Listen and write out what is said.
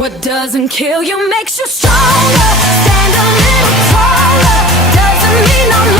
What doesn't kill you makes you stronger. Stand a little taller. Doesn't mean I'm